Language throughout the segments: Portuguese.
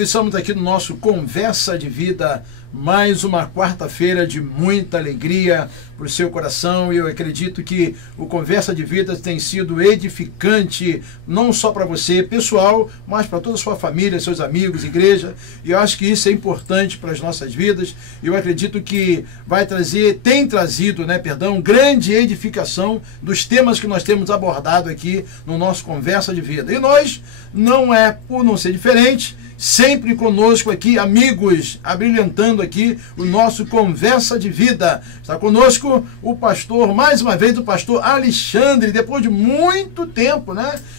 querido, estamos aqui no nosso Conversa de Vida, mais uma quarta-feira de muita alegria para o seu coração, e eu acredito que o Conversa de Vida tem sido edificante, não só para você, pessoal, mas para toda a sua família, seus amigos, igreja, e eu acho que isso é importante para as nossas vidas. Eu acredito que vai trazer, tem trazido, grande edificação dos temas que nós temos abordado aqui no nosso Conversa de Vida. E nós, não é por não ser diferente, sempre conosco aqui, amigos, abrilhantando aqui o nosso Conversa de Vida. Está conosco o pastor, mais uma vez, o pastor Alexandre, depois de muito tempo,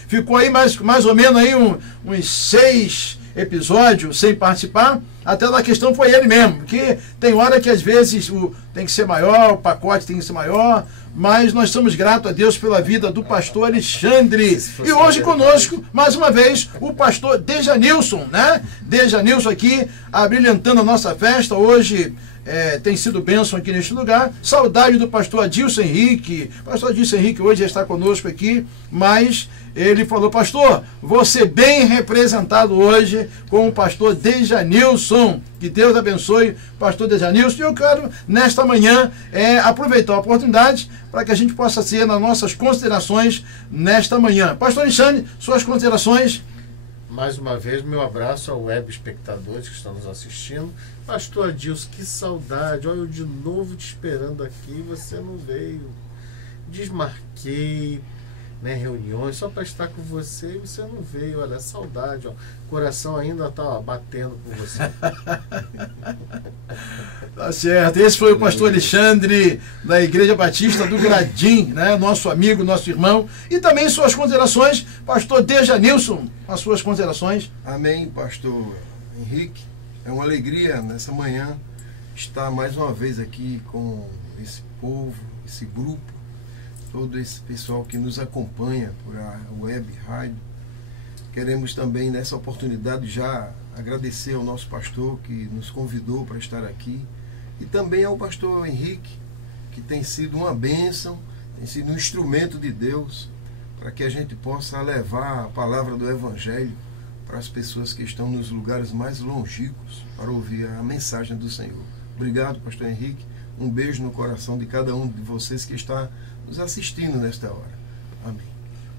Ficou aí mais ou menos aí uns 6 episódios sem participar. Até na questão foi ele mesmo, porque tem hora que às vezes tem que ser maior, o pacote tem que ser maior, mas nós somos gratos a Deus pela vida do pastor Alexandre. E hoje conosco, mais uma vez, o pastor Dejanilson, Dejanilson aqui, abrilhantando a nossa festa. Hoje tem sido bênção aqui neste lugar. Saudade do pastor Adilson Henrique. O pastor Adilson Henrique hoje já está conosco aqui, mas ele falou: pastor, vou ser bem representado hoje com o pastor Dejanilson. Que Deus abençoe o pastor Dejanilson. E eu quero, nesta manhã, aproveitar a oportunidade para que a gente possa ser nas nossas considerações nesta manhã. Pastor Alexandre, suas considerações. Mais uma vez, meu abraço ao web espectadores que estão nos assistindo. Pastor Adilson, que saudade. Olha, eu de novo te esperando aqui, você não veio. Desmarquei reuniões só para estar com você e você não veio. Olha, saudade. Ó. O coração ainda está batendo por você. Tá certo. Esse foi o pastor Alexandre, da Igreja Batista do Gradim, nosso amigo, nosso irmão. E também suas considerações, pastor Dejanilson, as suas considerações. Amém, pastor Henrique. É uma alegria nessa manhã estar mais uma vez aqui com esse povo, esse grupo, todo esse pessoal que nos acompanha por a web, rádio. Queremos também, nessa oportunidade, já agradecer ao nosso pastor que nos convidou para estar aqui, e também ao pastor Henrique, que tem sido uma bênção, tem sido um instrumento de Deus para que a gente possa levar a palavra do Evangelho para as pessoas que estão nos lugares mais longínquos para ouvir a mensagem do Senhor. Obrigado, pastor Henrique. Um beijo no coração de cada um de vocês que está nos assistindo nesta hora. Amém.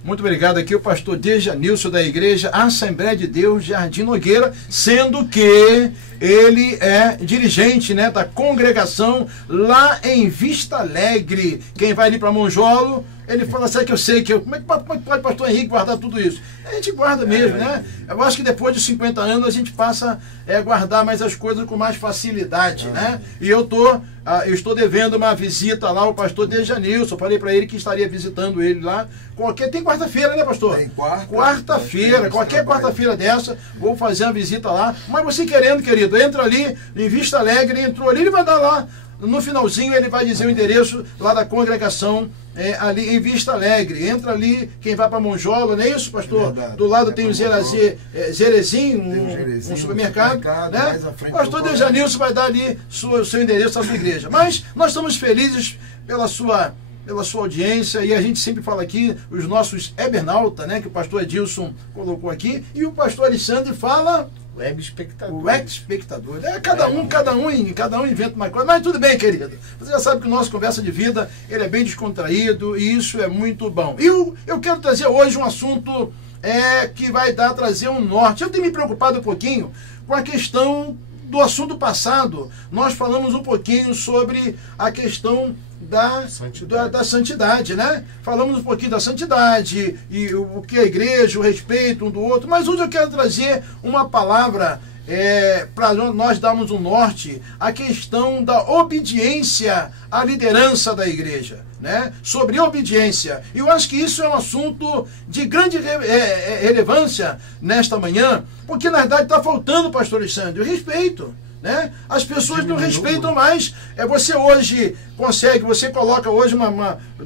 Muito obrigado. Aqui o pastor Dejanilson, da Igreja Assembleia de Deus, Jardim Nogueira, sendo que ele é dirigente da congregação lá em Vista Alegre. Quem vai ali para Monjolo, ele fala assim: que eu sei que como é que pode o pastor Henrique guardar tudo isso? A gente guarda mesmo, Eu acho que depois de 50 anos a gente passa a guardar mais as coisas com mais facilidade, E eu estou devendo uma visita lá ao pastor Dejanilson. Falei para ele que estaria visitando ele lá. Tem quarta-feira, pastor? Tem quarta-feira. Qualquer quarta-feira dessa, vou fazer uma visita lá. Mas você querendo, querido, entra ali em Vista Alegre, entrou ali, ele vai dar lá. No finalzinho ele vai dizer o endereço lá da congregação, ali em Vista Alegre. Entra ali, quem vai para Monjolo, não é isso, pastor? Do lado tem o Zerezinho, um supermercado. Pastor Dejanilson vai dar ali o seu endereço à sua igreja. Mas nós estamos felizes pela sua audiência, e a gente sempre fala aqui, os nossos Ebernauta, que o pastor Edilson colocou aqui, e o pastor Alexandre fala... Web espectador. O espectador. Cada um inventa uma coisa. Mas tudo bem, querido. Você já sabe que o nosso Conversa de Vida, ele é bem descontraído, e isso é muito bom. E eu quero trazer hoje um assunto que vai trazer um norte. Eu tenho me preocupado um pouquinho com a questão do assunto passado. Nós falamos um pouquinho sobre a questão da santidade, Falamos um pouquinho da santidade e o que a igreja, o respeito um do outro, mas hoje eu quero trazer uma palavra para nós darmos um norte à questão da obediência à liderança da igreja, sobre obediência. E eu acho que isso é um assunto de grande relevância nesta manhã, porque na verdade está faltando, pastor Alexandre, o respeito. As pessoas não respeitam mais. Você hoje você coloca hoje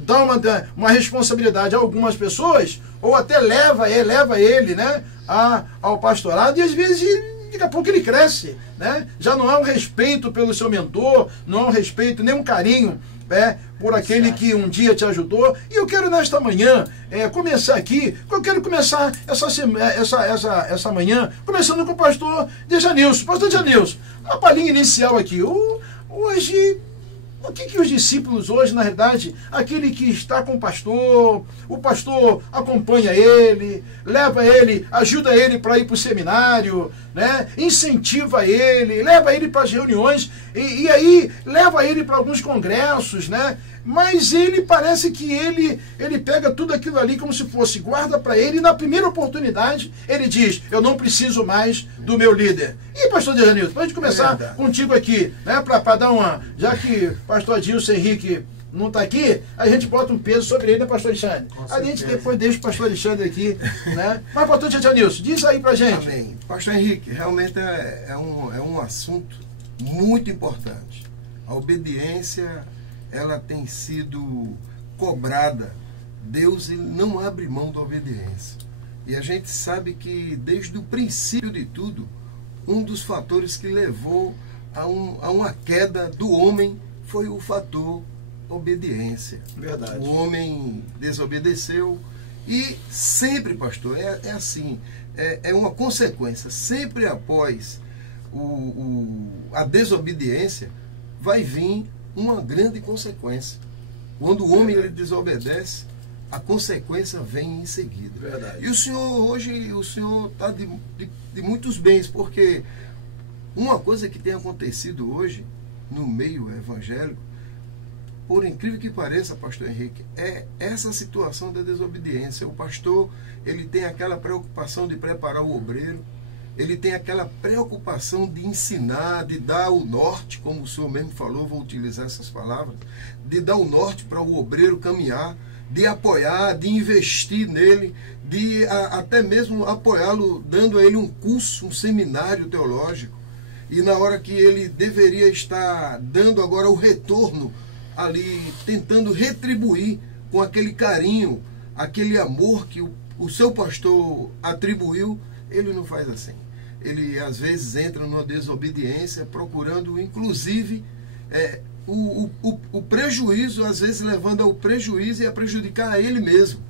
dá uma responsabilidade a algumas pessoas, ou até eleva ele ao pastorado, e às vezes daqui a pouco ele cresce, né? Já não há um respeito pelo seu mentor, não há um respeito, nem um carinho por aquele que um dia te ajudou. E eu quero nesta manhã começar aqui, eu quero começar essa manhã, começando com o pastor Dejanilson. Pastor Dejanilson, uma palhinha inicial aqui. Hoje, o que os discípulos hoje, na realidade, aquele que está com o pastor acompanha ele, leva ele, ajuda ele para ir para o seminário, né? Incentiva ele, leva ele para as reuniões e aí leva ele para alguns congressos, né? Mas ele parece que ele pega tudo aquilo ali como se fosse, guarda para ele, e na primeira oportunidade ele diz: eu não preciso mais do meu líder. E pastor Dejanilson, para a gente começar contigo aqui, né, para dar uma, já que pastor Adilson Henrique não está aqui, a gente bota um peso sobre ele, né, pastor Alexandre? A gente depois deixa o pastor Alexandre aqui, né? Mas pastor Dejanilson, diz aí para a gente. Amém. Pastor Henrique, realmente é um assunto muito importante. A obediência, ela tem sido cobrada. Deus, ele não abre mão da obediência. E a gente sabe que desde o princípio de tudo, um dos fatores que levou a uma queda do homem foi o fator obediência. Verdade. O homem desobedeceu e sempre, pastor, é assim, é uma consequência. Sempre após a desobediência vai vir uma grande consequência. Quando o homem ele desobedece, a consequência vem em seguida. Verdade. E o senhor hoje, está de muitos bens, porque uma coisa que tem acontecido hoje no meio evangélico, por incrível que pareça, pastor Henrique, é essa situação da desobediência. O pastor, ele tem aquela preocupação de preparar o obreiro, ele tem aquela preocupação de ensinar, de dar o norte, como o senhor mesmo falou, vou utilizar essas palavras, de dar o norte para o obreiro caminhar, de apoiar, de investir nele, de até mesmo apoiá-lo, dando a ele um curso, um seminário teológico. E na hora que ele deveria estar dando agora o retorno, ali tentando retribuir com aquele carinho, aquele amor que o seu pastor atribuiu, ele não faz assim. Ele às vezes entra numa desobediência, procurando inclusive o prejuízo, às vezes levando ao prejuízo e a prejudicar a ele mesmo.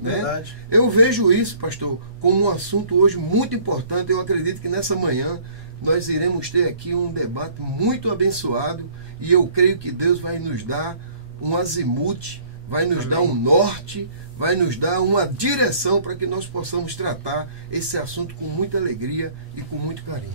Né? Verdade. Eu vejo isso, pastor, como um assunto hoje muito importante. Eu acredito que nessa manhã nós iremos ter aqui um debate muito abençoado e eu creio que Deus vai nos dar um azimute, vai nos dar um norte, vai nos dar uma direção para que nós possamos tratar esse assunto com muita alegria e com muito carinho.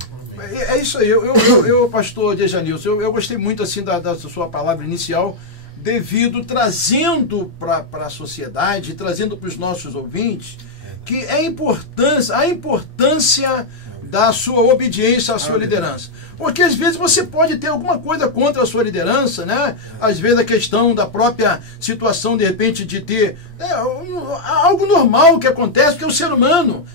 É isso aí. Eu pastor Dejanilson, eu gostei muito assim da sua palavra inicial, devido, trazendo para a sociedade, trazendo para os nossos ouvintes, que a importância da sua obediência à sua liderança. Porque às vezes você pode ter alguma coisa contra a sua liderança, né? Às vezes a questão da própria situação, de repente, de ter algo normal que acontece, porque o ser humano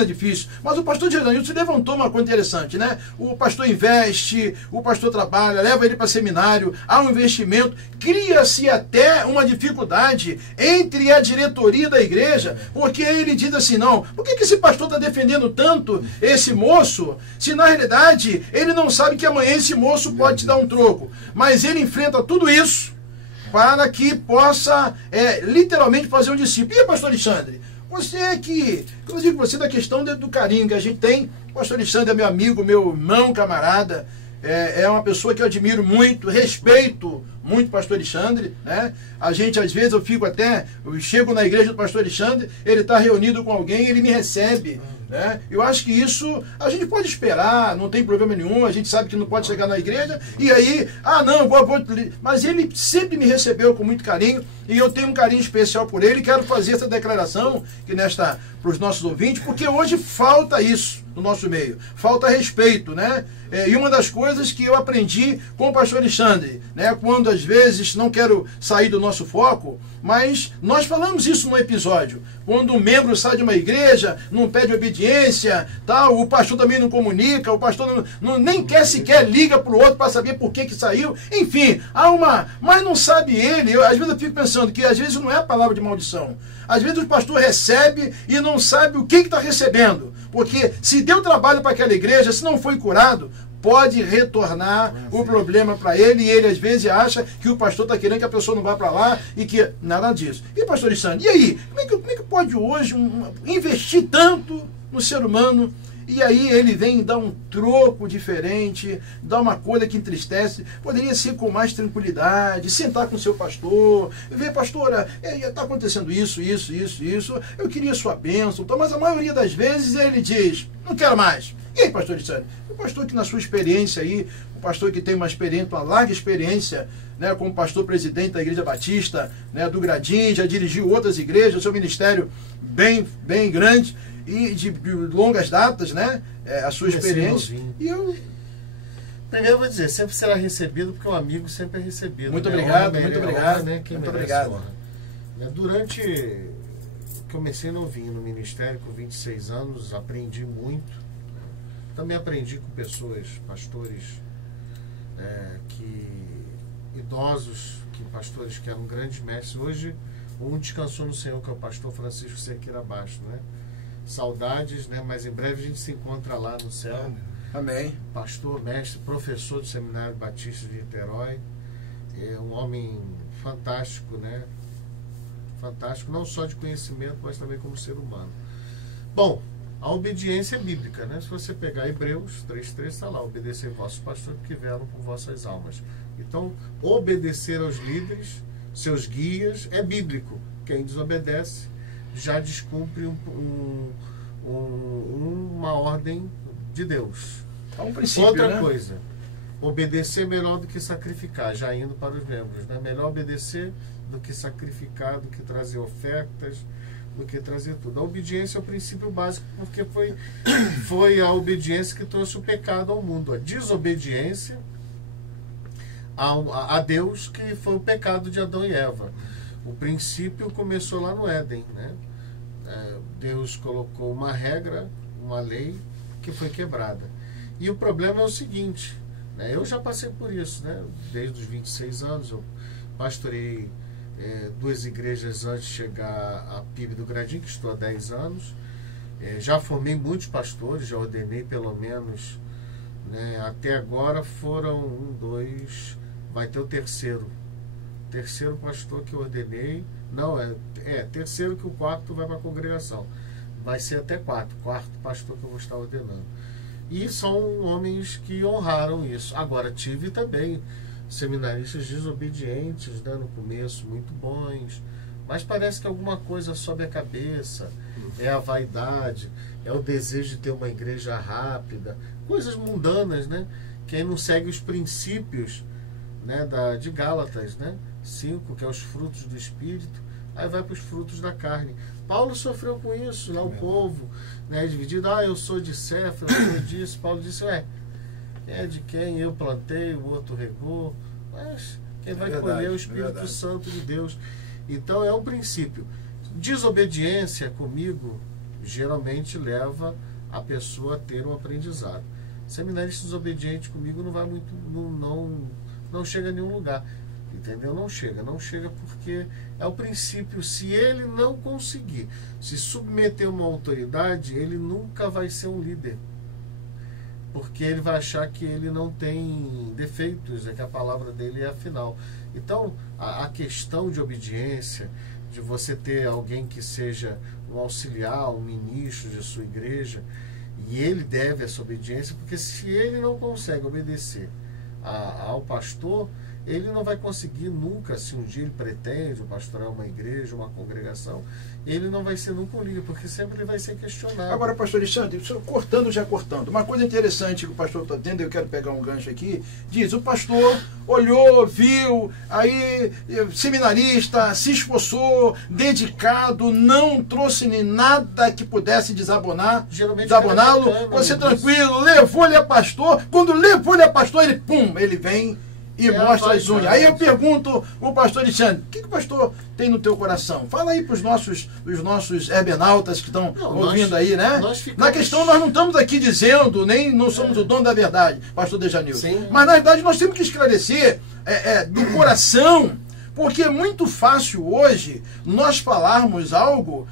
é difícil. Mas o pastor Dejanilson levantou uma coisa interessante, né? O pastor investe, o pastor trabalha, leva ele para seminário, há um investimento, cria-se até uma dificuldade entre a diretoria da igreja, porque ele diz assim: não, por que esse pastor está defendendo tanto esse moço, se na realidade ele não sabe que amanhã esse moço pode te dar um troco? Mas ele enfrenta tudo isso para que possa literalmente fazer um discípulo. E pastor Alexandre, você que, eu digo você da questão do carinho que a gente tem, o pastor Alexandre é meu amigo, meu irmão, camarada, é uma pessoa que eu admiro muito, respeito muito o pastor Alexandre, né? A gente, às vezes, eu chego na igreja do pastor Alexandre, ele está reunido com alguém, ele me recebe, né? Eu acho que isso a gente pode esperar, não tem problema nenhum, a gente sabe que não pode chegar na igreja e aí, mas ele sempre me recebeu com muito carinho e eu tenho um carinho especial por ele. Quero fazer essa declaração para os nossos ouvintes, porque hoje falta isso no nosso meio, falta respeito, né? E uma das coisas que eu aprendi com o pastor Alexandre, né, quando às vezes, não quero sair do nosso foco, mas nós falamos isso no episódio, quando um membro sai de uma igreja, não pede obediência desobediência, tá? O pastor também não comunica, o pastor nem quer sequer liga para o outro para saber por que saiu. Enfim, há uma... Mas não sabe ele. Às vezes eu fico pensando que às vezes não é a palavra de maldição. Às vezes o pastor recebe e não sabe o que está recebendo. Porque se deu trabalho para aquela igreja, se não foi curado, pode retornar o problema para ele, e ele às vezes acha que o pastor está querendo que a pessoa não vá para lá e que nada disso. E pastor Alexandre, e aí? Como é que pode hoje investir tanto no ser humano e aí ele vem dar um troco diferente, dar uma coisa que entristece? Poderia ser com mais tranquilidade, sentar com o seu pastor, ver, pastora, está acontecendo isso, eu queria sua bênção, mas a maioria das vezes ele diz, não quero mais. E aí, pastor Alexandre? O pastor que na sua experiência aí, o pastor que tem uma larga experiência, né, como pastor presidente da Igreja Batista, né, do Gradim, já dirigiu outras igrejas, seu ministério bem grande e de longas datas, né, a sua experiência. E eu... Primeiro eu vou dizer, sempre será recebido, porque um amigo sempre é recebido. Muito né? obrigado, honra, muito obrigado. Honra, né? Quem muito merece obrigado. honra. Durante... Comecei novinho no ministério, com 26 anos, aprendi muito. Também aprendi com pessoas, pastores, idosos, pastores que eram grandes mestres. Hoje, um descansou no Senhor, que é o pastor Francisco Sequeira Basto, né? Saudades, né? Mas em breve a gente se encontra lá no céu. Amém. Pastor, mestre, professor do Seminário Batista de Niterói. É um homem fantástico, né? Fantástico, não só de conhecimento, mas também como ser humano. Bom, a obediência é bíblica, né? Se você pegar Hebreus 3:3, está lá, obedecer vossos pastores que vieram por vossas almas. Então, obedecer aos líderes, seus guias, é bíblico. Quem desobedece já descumpre uma ordem de Deus. É um princípio, Outra né? coisa, obedecer melhor do que sacrificar, já indo para os membros, né? Melhor obedecer do que sacrificar, do que trazer ofertas, do que trazer tudo. A obediência é o princípio básico, porque foi a obediência que trouxe o pecado ao mundo. A desobediência a Deus, que foi o pecado de Adão e Eva. O princípio começou lá no Éden, né? Deus colocou uma regra, uma lei que foi quebrada. E o problema é o seguinte, né? Eu já passei por isso, né? Desde os 26 anos, eu pastorei 2 igrejas antes de chegar à PIB do Gradim, que estou há 10 anos. Já formei muitos pastores, já ordenei pelo menos, né? Até agora foram 1, 2, vai ter o terceiro pastor que eu ordenei. Não, terceiro, que o quarto vai para a congregação. Vai ser até quarto pastor que eu vou estar ordenando. E são homens que honraram isso. Agora, tive também seminaristas desobedientes, né, no começo, muito bons, mas parece que alguma coisa sobe a cabeça, é a vaidade, é o desejo de ter uma igreja rápida, coisas mundanas, né? Quem não segue os princípios, né, de Gálatas, né, 5, que é os frutos do Espírito, aí vai para os frutos da carne. Paulo sofreu com isso, lá o povo, né, dividido, eu sou de Cefra, eu sou disso. Paulo disse, é de quem eu plantei, o outro regou, mas quem vai colher é o Espírito Santo de Deus. Então é um princípio. Desobediência comigo geralmente leva a pessoa a ter um aprendizado. Seminarista desobediente comigo não vai muito, não chega a nenhum lugar, entendeu? Não chega porque é o princípio. Se ele não conseguir se submeter a uma autoridade, ele nunca vai ser um líder, porque ele vai achar que ele não tem defeitos, que a palavra dele é a final. Então, a questão de obediência, de você ter alguém que seja um auxiliar, um ministro de sua igreja, e ele deve essa obediência, porque se ele não consegue obedecer ao pastor, ele não vai conseguir nunca, se um dia ele pretende pastorar uma igreja, uma congregação, ele não vai ser nunca um líder, porque sempre ele vai ser questionado. Agora, pastor Alexandre, cortando, uma coisa interessante que o pastor está tendo, eu quero pegar um gancho aqui, diz, o pastor olhou, viu, aí seminarista, se esforçou, dedicado, não trouxe nem nada que pudesse desaboná-lo, você tranquilo, levou-lhe a pastor, quando levou-lhe a pastor, ele vem e mostra as unhas. Aí eu pergunto o pastor Alexandre, o que o pastor tem no teu coração? Fala aí para os nossos herbenautas que estão ouvindo aí, né? Na questão, nós não estamos aqui dizendo, nem não somos o dono da verdade, pastor Dejanilson. Mas na verdade nós temos que esclarecer do coração, porque é muito fácil hoje nós falarmos algo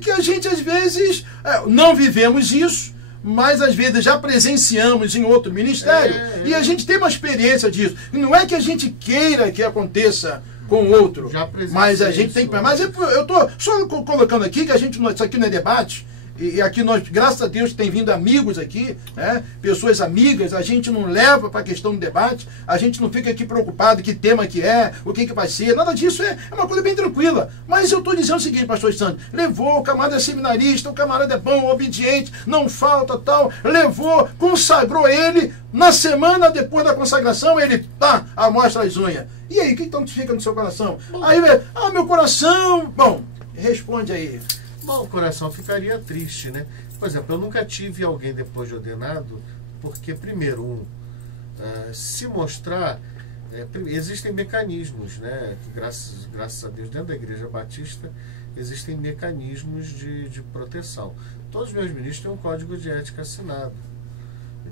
que a gente às vezes não vivemos isso, mas às vezes já presenciamos em outro ministério e a gente tem uma experiência disso. E não é que a gente queira que aconteça com o outro, mas a gente tem que... Mas eu estou só colocando aqui que isso aqui não é debate. E aqui nós, graças a Deus, tem vindo amigos aqui, né? Pessoas amigas, a gente não leva para a questão do debate, a gente não fica aqui preocupado que tema que é, o que vai ser, nada disso, é uma coisa bem tranquila. Mas eu estou dizendo o seguinte, pastor Santos, levou, o camarada é seminarista, o camarada é bom, obediente, não falta, tal, levou, consagrou ele, na semana depois da consagração, ele, amostra as unhas. E aí, o que então fica no seu coração? Aí, meu coração, bom, responde aí. Bom, o coração ficaria triste, né? Por exemplo, eu nunca tive alguém depois de ordenado, porque, primeiro, se mostrar, existem mecanismos, né? Que, graças a Deus, dentro da Igreja Batista, existem mecanismos de proteção. Todos os meus ministros têm um código de ética assinado.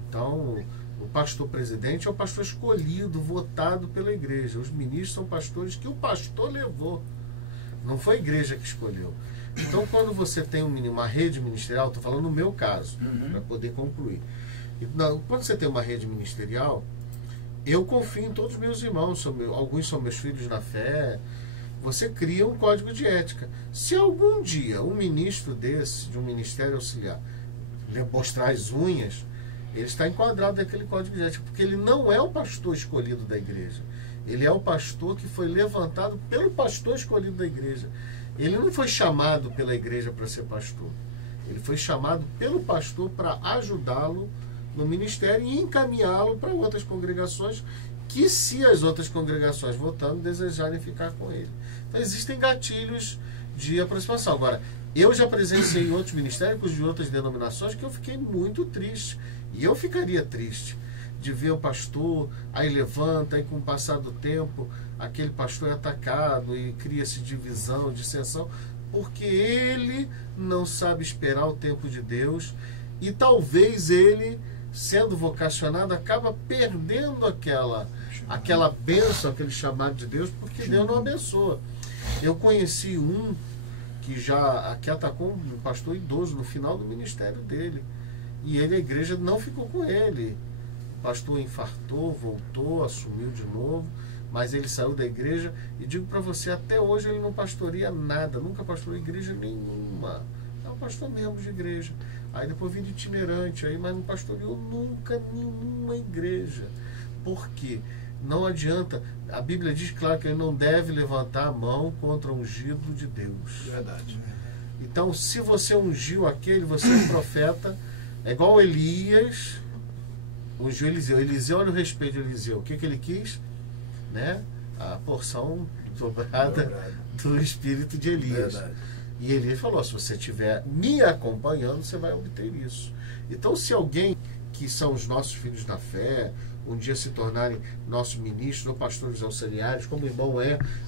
Então, o pastor presidente é o pastor escolhido, votado pela igreja. Os ministros são pastores que o pastor levou. Não foi a igreja que escolheu. Então, quando você tem uma rede ministerial, estou falando no meu caso, para poder concluir. Quando você tem uma rede ministerial, eu confio em todos os meus irmãos, alguns são meus filhos na fé. Você cria um código de ética. Se algum dia um ministro de um ministério auxiliar, mostrar as unhas, ele está enquadrado naquele código de ética, porque ele não é o pastor escolhido da igreja. Ele é o pastor que foi levantado pelo pastor escolhido da igreja. Ele não foi chamado pela igreja para ser pastor. Ele foi chamado pelo pastor para ajudá-lo no ministério e encaminhá-lo para outras congregações que, se as outras congregações votando, desejarem ficar com ele. Então, existem gatilhos de aproximação. Agora, eu já presenciei em outros ministérios de outras denominações que eu fiquei muito triste. E eu ficaria triste de ver o pastor, aí levanta, aí com o passar do tempo, aquele pastor é atacado e cria-se divisão, dissensão, porque ele não sabe esperar o tempo de Deus e talvez ele, sendo vocacionado, acaba perdendo aquela bênção, aquele chamado de Deus, porque Deus não abençoa. Eu conheci um que atacou um pastor idoso no final do ministério dele, e a igreja não ficou com ele. O pastor infartou, voltou, assumiu de novo, mas ele saiu da igreja, e digo para você, até hoje ele não pastoreia nada, nunca pastoreou igreja nenhuma. É um pastor mesmo de igreja. Aí depois vira itinerante, mas não pastoreou nunca nenhuma igreja. Por quê? Não adianta. A Bíblia diz, claro, que ele não deve levantar a mão contra o ungido de Deus. Verdade. Então, se você ungiu aquele, você é um profeta, é igual Elias, ungiu Eliseu. Eliseu, olha o respeito de Eliseu. O que ele quis? Né? A porção dobrada do espírito de Elias. Verdade. E ele falou, se você estiver me acompanhando, você vai obter isso. Então, se alguém que são os nossos filhos na fé, um dia se tornarem nossos ministros ou pastores auxiliares, como o irmão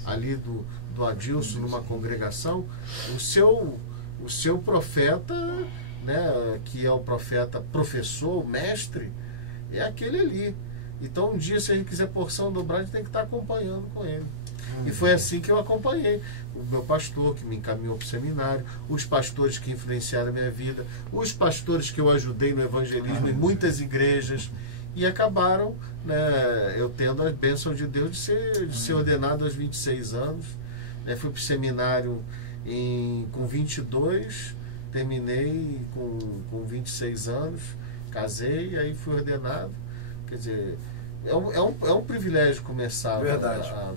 ali do Adilson, numa congregação, o seu profeta, né, que é o profeta professor, mestre, é aquele ali. Então, um dia, se a gente quiser porção dobrada, a gente tem que estar acompanhando com ele. E foi assim que eu acompanhei o meu pastor, que me encaminhou para o seminário, os pastores que influenciaram a minha vida, os pastores que eu ajudei no evangelismo em muitas igrejas, e acabaram, né, eu tendo a bênção de Deus de ser ordenado aos 26 anos. Fui para o seminário com 22, terminei com 26 anos, casei, aí fui ordenado. Quer dizer, é um privilégio começar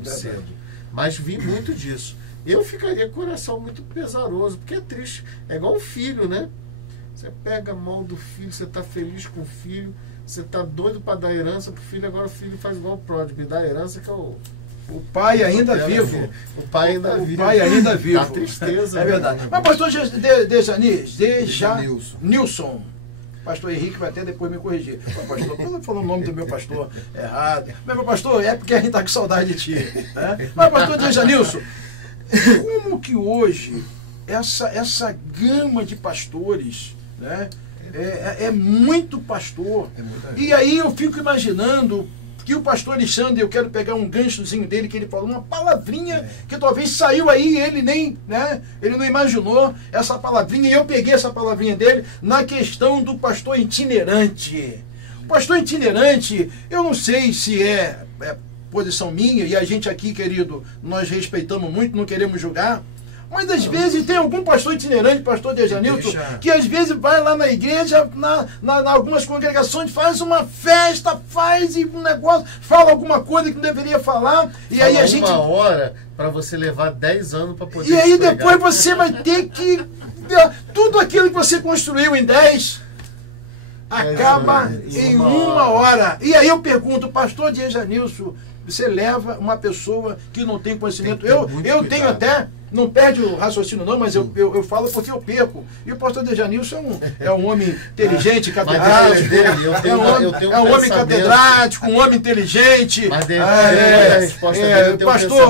cedo. Mas vi muito disso. Eu ficaria com o coração muito pesaroso, porque é triste. É igual um filho, né? Você pega a mão do filho, você está feliz com o filho, você está doido para dar herança para o filho, agora o filho faz igual o pródigo, me dá herança que eu... O pai ainda vivo. O pai ainda vivo. O pai ainda vivo. Dá tristeza. É verdade. Mas pastor Nilson, pastor Henrique vai até depois me corrigir. Pastor, quando eu falo o nome do meu pastor errado, mas meu pastor, é porque a gente está com saudade de ti. Né? Mas pastor Dejanilson, como que hoje essa gama de pastores, né, é muito pastor, e aí eu fico imaginando que o pastor Alexandre, eu quero pegar um ganchozinho dele, que ele falou uma palavrinha que talvez saiu aí, ele nem, né, ele não imaginou essa palavrinha, e eu peguei essa palavrinha dele na questão do pastor itinerante. O pastor itinerante, eu não sei se é posição minha, e a gente aqui, querido, nós respeitamos muito, não queremos julgar, mas às vezes tem algum pastor itinerante, pastor Dejanilson, que às vezes vai lá na igreja, na algumas congregações, faz uma festa, faz um negócio, fala alguma coisa que não deveria falar, e fala aí a gente... uma hora para você levar 10 anos para poder... E aí depois você vai ter que... Tudo aquilo que você construiu em 10... acaba em uma hora. E aí eu pergunto, pastor Dejanilson, você leva uma pessoa que não tem conhecimento. Eu tenho até, não perde o raciocínio não, mas eu falo porque eu perco. E o pastor Dejanilson é um homem inteligente, catedrático. É um homem catedrático, um homem inteligente.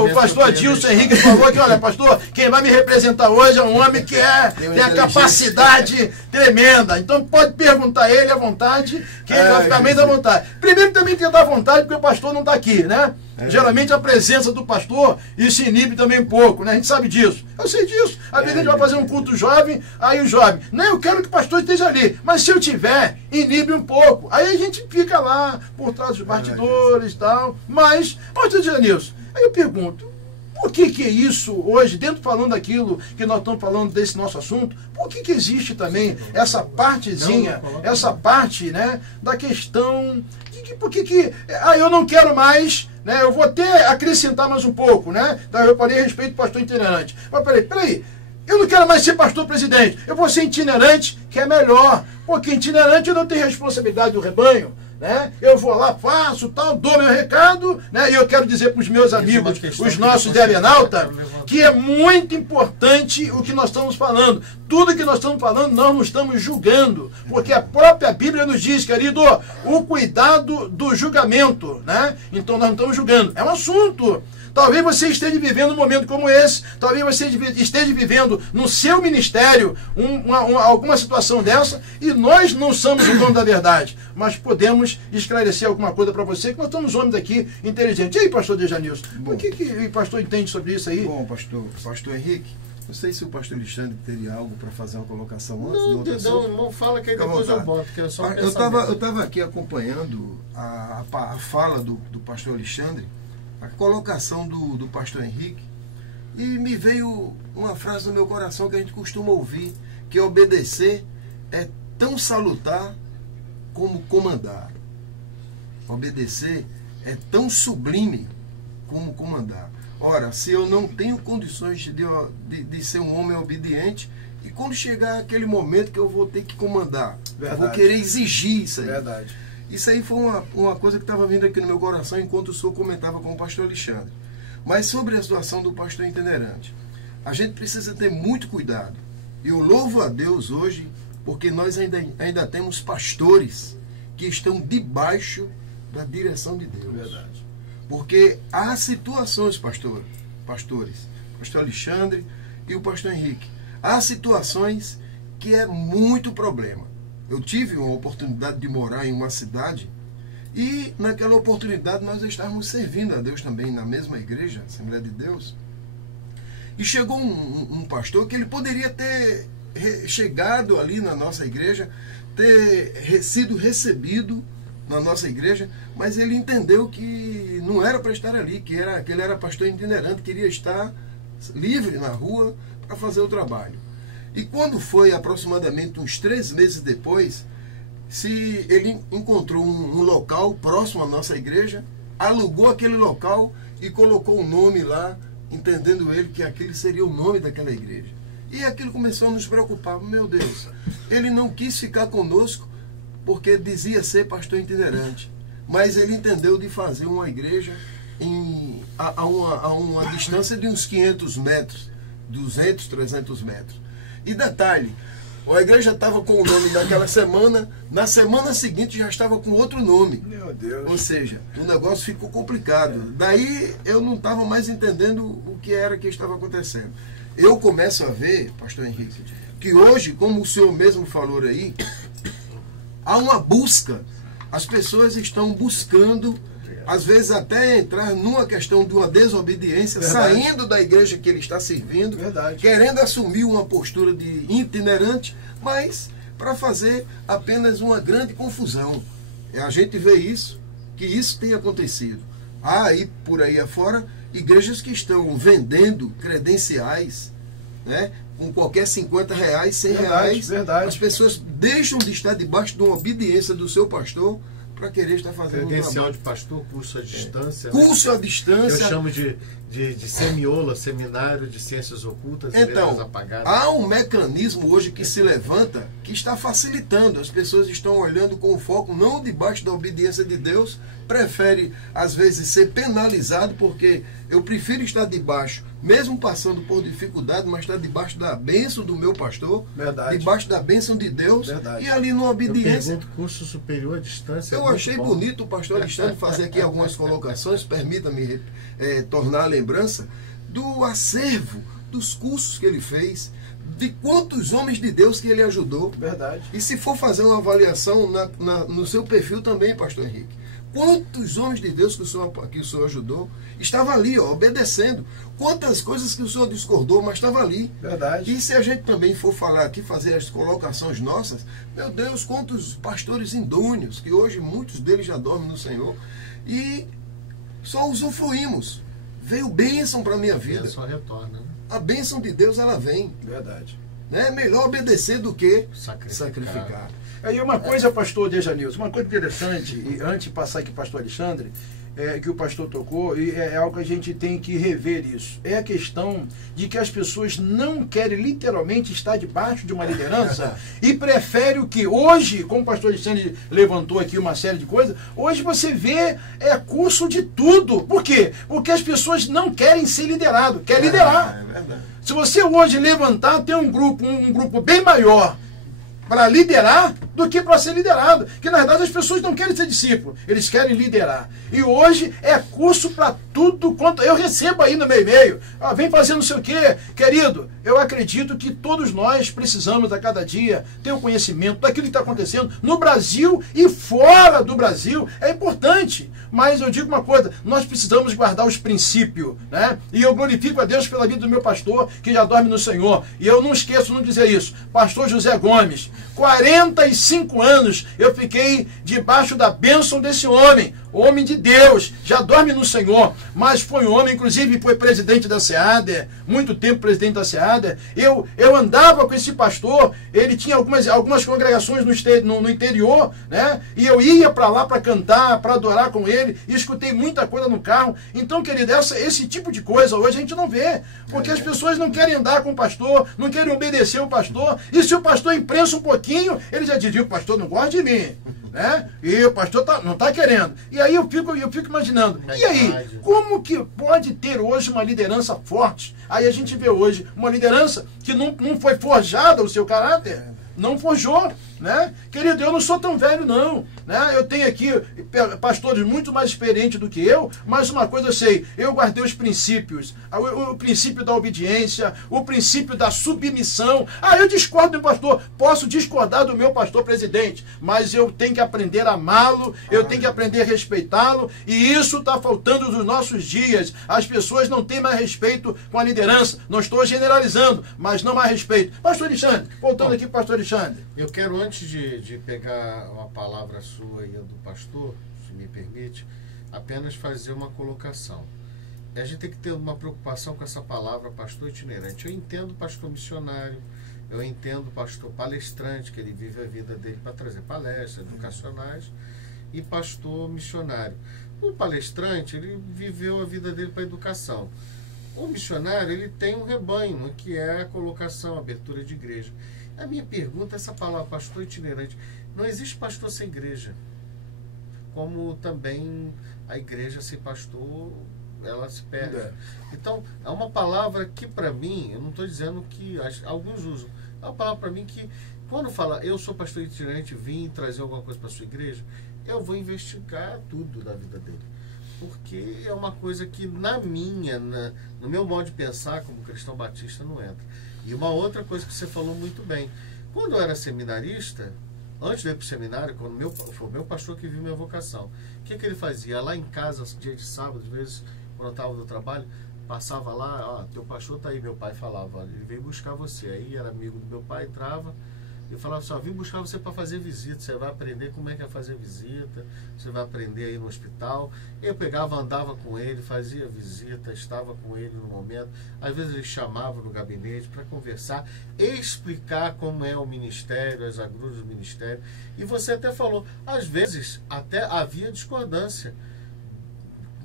O pastor Adilson Henrique falou que, olha, pastor, quem vai me representar hoje é um homem que tem a capacidade tremenda. Então pode perguntar a ele à vontade, que ele vai ficar meio à vontade. Primeiro também tem que dar vontade, porque o pastor não está aqui, né? Geralmente a presença do pastor, isso inibe também um pouco, né? A gente sabe disso. Eu sei disso. Às vezes a gente vai fazer um culto jovem, aí o jovem, não, eu quero que o pastor esteja ali, mas se eu tiver, inibe um pouco. Aí a gente fica lá, por trás dos bastidores e tal. Mas, pastor Dejanilson, aí eu pergunto, por que é isso hoje, dentro falando daquilo que nós estamos falando desse nosso assunto, por que existe também essa partezinha, essa parte, né, da questão de por que eu não quero mais, né, eu vou até acrescentar mais um pouco, né, eu falei a respeito do pastor itinerante, mas peraí, eu não quero mais ser pastor presidente, eu vou ser itinerante, que é melhor, porque itinerante eu não tenho responsabilidade do rebanho, né? Eu vou lá, faço, tal, dou meu recado, né? E eu quero dizer para os meus amigos, os nossos de Arenalta, que é muito importante o que nós estamos falando. Tudo que nós estamos falando, nós não estamos julgando, porque a própria Bíblia nos diz, querido, o cuidado do julgamento, né? Então nós não estamos julgando, é um assunto. Talvez você esteja vivendo um momento como esse, talvez você esteja vivendo no seu ministério alguma situação dessa, e nós não somos o dono da verdade, mas podemos esclarecer alguma coisa para você, que nós somos homens aqui inteligentes. E aí, pastor Dejanilson, o que o pastor entende sobre isso aí? Bom, pastor Henrique, não sei se o pastor Alexandre teria algo para fazer uma colocação antes. Não fala que aí depois eu boto, que é só um eu estava aqui acompanhando a fala do pastor Alexandre, a colocação do pastor Henrique, e me veio uma frase no meu coração que a gente costuma ouvir, que obedecer é tão salutar como comandar. Obedecer é tão sublime como comandar. Ora, se eu não tenho condições de ser um homem obediente, e quando chegar aquele momento que eu vou ter que comandar, eu vou querer exigir isso aí. Verdade. Isso aí foi uma coisa que estava vindo aqui no meu coração enquanto o senhor comentava com o pastor Alexandre. Mas sobre a situação do pastor itinerante, a gente precisa ter muito cuidado. Eu louvo a Deus hoje, porque nós ainda temos pastores que estão debaixo da direção de Deus. Verdade. Porque há situações, pastores, pastor Alexandre e o pastor Henrique, há situações que é muito problema. Eu tive uma oportunidade de morar em uma cidade, e naquela oportunidade nós estávamos servindo a Deus também na mesma igreja, Assembleia de Deus. E chegou um pastor que ele poderia ter chegado ali na nossa igreja, ter sido recebido na nossa igreja, mas ele entendeu que não era para estar ali, que ele era pastor itinerante, queria estar livre na rua para fazer o trabalho. E quando foi aproximadamente uns 3 meses depois, ele encontrou um local próximo à nossa igreja, alugou aquele local e colocou o nome lá, entendendo ele que aquele seria o nome daquela igreja. E aquilo começou a nos preocupar. Meu Deus, ele não quis ficar conosco porque dizia ser pastor itinerante, mas ele entendeu de fazer uma igreja a uma distância de uns 500 metros, 200, 300 metros. E detalhe, A igreja estava com o nome daquela semana, na semana seguinte já estava com outro nome. Meu Deus. Ou seja, o negócio ficou complicado. Daí eu não estava mais entendendo o que era que estava acontecendo. Eu começo a ver, pastor Henrique, que hoje, como o senhor mesmo falou aí, há uma busca. As pessoas estão buscando, às vezes até entrar numa questão de uma desobediência, Verdade. saindo da igreja que ele está servindo, Verdade. querendo assumir uma postura de itinerante, mas para fazer apenas uma grande confusão. A gente vê isso, que isso tem acontecido. Há aí, por aí afora, igrejas que estão vendendo credenciais, né, com qualquer R$50, R$100. Verdade. As pessoas deixam de estar debaixo de uma obediência do seu pastor para querer estar fazendo Credencial trabalho. de pastor, curso à distância. Curso à Eu distância. chamo de semiola, seminário de ciências ocultas e letras Então, apagadas. há um mecanismo hoje que se levanta que está facilitando. As pessoas estão olhando com foco não debaixo da obediência de Deus, prefere às vezes ser penalizado, porque eu prefiro estar debaixo, mesmo passando por dificuldade, mas estar debaixo da bênção do meu pastor, Verdade. debaixo da bênção de Deus, Verdade. e ali numa Eu obediência. pergunto curso superior à distância. Eu é muito achei bom. bonito o pastor Alexandre fazer aqui algumas colocações, permita-me tornar a lembrança do acervo dos cursos que ele fez, de quantos homens de Deus que ele ajudou. Verdade. E se for fazer uma avaliação no seu perfil também, pastor Henrique, quantos homens de Deus que o senhor ajudou, estava ali, ó, obedecendo. Quantas coisas que o senhor discordou, mas estava ali. Verdade. E se a gente também for falar aqui, fazer as colocações nossas, meu Deus, quantos pastores indôneos, que hoje muitos deles já dormem no Senhor, e só usufruímos. Veio bênção para a minha vida. Só retorna. Né? A bênção de Deus, ela vem. Verdade. Né? É melhor obedecer do que Sacrificar. Aí uma coisa, pastor Dejanilson, uma coisa interessante, e antes de passar aqui para o pastor Alexandre, que o pastor tocou, e é algo que a gente tem que rever isso. É a questão de que as pessoas não querem literalmente estar debaixo de uma liderança e preferem o que? Hoje, como o pastor Alexandre levantou aqui uma série de coisas, hoje você vê curso de tudo. Por quê? Porque as pessoas não querem ser liderado, querem liderar. É verdade. Se você hoje levantar, tem um grupo bem maior para liderar do que para ser liderado. Que na verdade as pessoas não querem ser discípulos, eles querem liderar. E hoje é curso para tudo quanto. Eu recebo aí no meu e-mail. Vem fazer não sei o quê. Querido, eu acredito que todos nós precisamos a cada dia ter o conhecimento daquilo que está acontecendo no Brasil e fora do Brasil. É importante. Mas eu digo uma coisa, nós precisamos guardar os princípios, né? E eu glorifico a Deus pela vida do meu pastor, que já dorme no Senhor. E eu não esqueço de dizer isso. Pastor José Gomes, 45 anos eu fiquei debaixo da bênção desse homem. Homem de Deus, já dorme no Senhor, mas foi um homem, inclusive foi presidente da SEADER, muito tempo presidente da SEADER. Eu andava com esse pastor, ele tinha algumas congregações no interior, né? E eu ia para lá para cantar, para adorar com ele, e escutei muita coisa no carro. Então, querido, esse tipo de coisa hoje a gente não vê, porque as pessoas não querem andar com o pastor, não querem obedecer o pastor, e se o pastor imprensa um pouquinho, ele já dizia, o pastor não gosta de mim. Né? E o pastor não está querendo. E aí eu fico imaginando, e aí, como que pode ter hoje uma liderança forte? Aí a gente vê hoje uma liderança que não foi forjada o seu caráter, não forjou, né? Querido, eu não sou tão velho não, né? Eu tenho aqui pastores muito mais experientes do que eu, mas uma coisa eu sei, eu guardei os princípios, o princípio da obediência, o princípio da submissão. Eu discordo do pastor, posso discordar do meu pastor presidente, mas eu tenho que aprender a amá-lo, eu tenho que aprender a respeitá-lo, e isso está faltando nos nossos dias. As pessoas não têm mais respeito com a liderança, não estou generalizando, mas não há respeito. Pastor Alexandre, voltando aqui para o pastor Alexandre. Eu quero, antes de pegar uma palavra sua e a do pastor, se me permite, apenas fazer uma colocação. A gente tem que ter uma preocupação com essa palavra pastor itinerante. Eu entendo pastor missionário, eu entendo pastor palestrante, que ele vive a vida dele para trazer palestras educacionais, e pastor missionário. O palestrante, ele viveu a vida dele para educação. O missionário, ele tem um rebanho, que é a colocação, a abertura de igreja. A minha pergunta é essa palavra, pastor itinerante. Não existe pastor sem igreja. Como também a igreja sem pastor, ela se perde. Então, é uma palavra que para mim, eu não estou dizendo que alguns usam, é uma palavra para mim que Quando fala, eu sou pastor itinerante, vim trazer alguma coisa para sua igreja, eu vou investigar tudo da vida dele. Porque é uma coisa que no meu modo de pensar como cristão batista não entra. E uma outra coisa que você falou muito bem, quando eu era seminarista, antes de ir para o seminário, foi o meu pastor que viu minha vocação, o que ele fazia? Lá em casa, dia de sábado, às vezes, quando eu estava no trabalho, passava lá, teu pastor está aí, meu pai falava, ele veio buscar você. Aí era amigo do meu pai, entrava, eu falava assim, vim buscar você para fazer visita, você vai aprender como é que é fazer visita, você vai aprender aí no hospital. Eu pegava, andava com ele, fazia visita, estava com ele no momento. Às vezes ele chamava no gabinete para conversar, explicar como é o ministério, as agruras do ministério. E você até falou, às vezes até havia discordância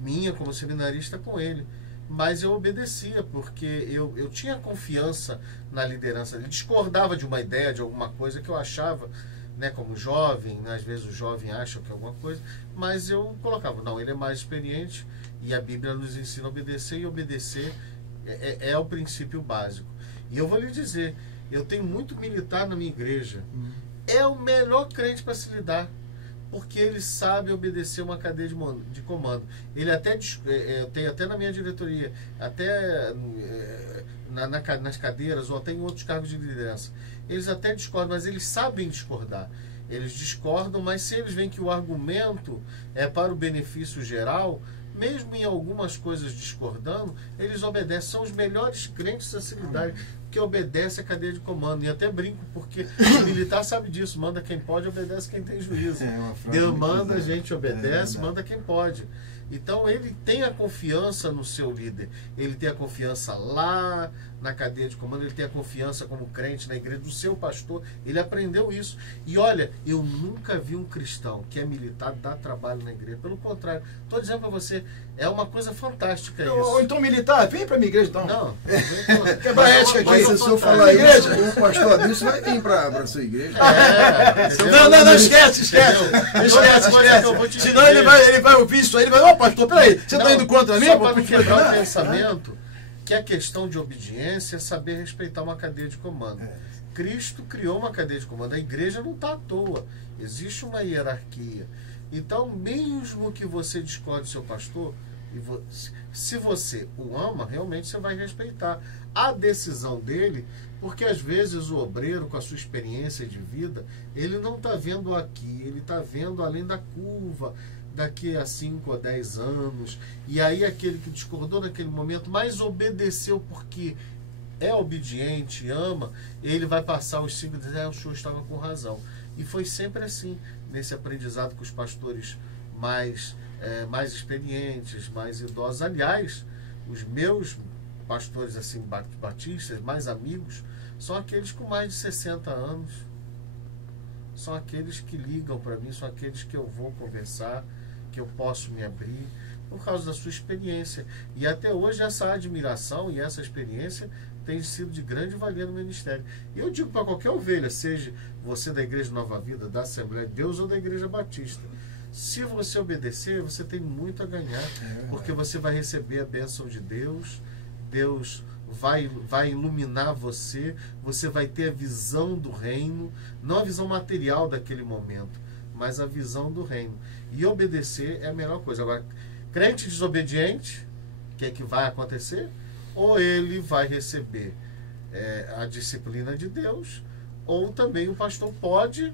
minha como seminarista com ele. Mas eu obedecia, porque eu tinha confiança na liderança dele. Discordava de uma ideia, de alguma coisa que eu achava, né, como jovem, né, às vezes o jovem acha que é alguma coisa, mas eu colocava, não, ele é mais experiente e a Bíblia nos ensina a obedecer, e obedecer é o princípio básico. E eu vou lhe dizer, eu tenho muito militar na minha igreja. É o melhor crente para se lidar, porque ele sabe obedecer uma cadeia de comando. Ele até tem até na minha diretoria, até nas cadeiras ou até em outros cargos de liderança. Eles até discordam, mas eles sabem discordar. Eles discordam, mas se eles veem que o argumento é para o benefício geral, mesmo em algumas coisas discordando, eles obedecem. São os melhores crentes da cidade, que obedece a cadeia de comando. E até brinco, porque o militar sabe disso, manda quem pode, obedece quem tem juízo. Deus manda, a gente obedece, manda quem pode. Então ele tem a confiança no seu líder, ele tem a confiança lá na cadeia de comando, ele tem a confiança como crente na igreja do seu pastor, ele aprendeu isso. E olha, eu nunca vi um cristão que é militar dar trabalho na igreja, pelo contrário, estou dizendo para você, é uma coisa fantástica isso. Ou então militar, vem para a minha igreja então. Não, quebra a ética aqui. Mas se o senhor falar isso, o pastor Adilson vai vir para a sua igreja. Não, esquece. Senão ele vai ouvir isso aí, ele vai, pastor, peraí, você está indo contra mim? Só para não quebrar o pensamento, que a questão de obediência é saber respeitar uma cadeia de comando. Cristo criou uma cadeia de comando, a igreja não está à toa, existe uma hierarquia. Então, mesmo que você discorde do seu pastor, se você o ama, realmente você vai respeitar a decisão dele, porque às vezes o obreiro, com a sua experiência de vida, ele não está vendo aqui, ele está vendo além da curva, daqui a 5 ou 10 anos, e aí aquele que discordou naquele momento, mas obedeceu porque é obediente, ama, ele vai passar os 5 e dizer, o senhor estava com razão. E foi sempre assim, nesse aprendizado com os pastores mais experientes, mais idosos. Aliás, os meus pastores assim batistas, mais amigos, são aqueles com mais de 60 anos. São aqueles que ligam para mim, são aqueles que eu vou conversar, que eu posso me abrir, por causa da sua experiência. E até hoje essa admiração e essa experiência tem sido de grande valia no ministério. E eu digo para qualquer ovelha, seja você da Igreja Nova Vida, da Assembleia de Deus ou da Igreja Batista, se você obedecer, você tem muito a ganhar, porque você vai receber a bênção de Deus, Deus vai iluminar você, você vai ter a visão do reino, não a visão material daquele momento, mas a visão do reino. E obedecer é a melhor coisa. Agora, crente desobediente, o que é que vai acontecer? Ou ele vai receber a disciplina de Deus, ou também o pastor pode,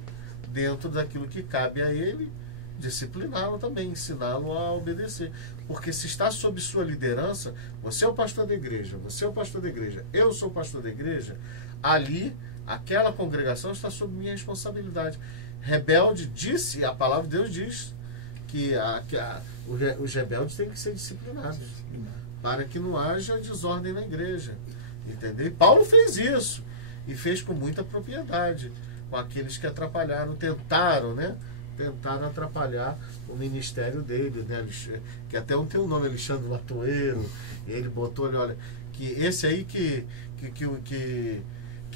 dentro daquilo que cabe a ele, discipliná-lo também, ensiná-lo a obedecer. Porque se está sob sua liderança, você é o pastor da igreja, você é o pastor da igreja, eu sou o pastor da igreja, ali, aquela congregação está sob minha responsabilidade. Rebelde disse, a palavra de Deus diz, que os rebeldes têm que ser disciplinados, para que não haja desordem na igreja. Entendeu? E Paulo fez isso, e fez com muita propriedade, com aqueles que atrapalharam, tentaram atrapalhar o ministério dele, né? Que até não tem o nome, Alexandre Latoeiro, ele botou, olha, que esse aí que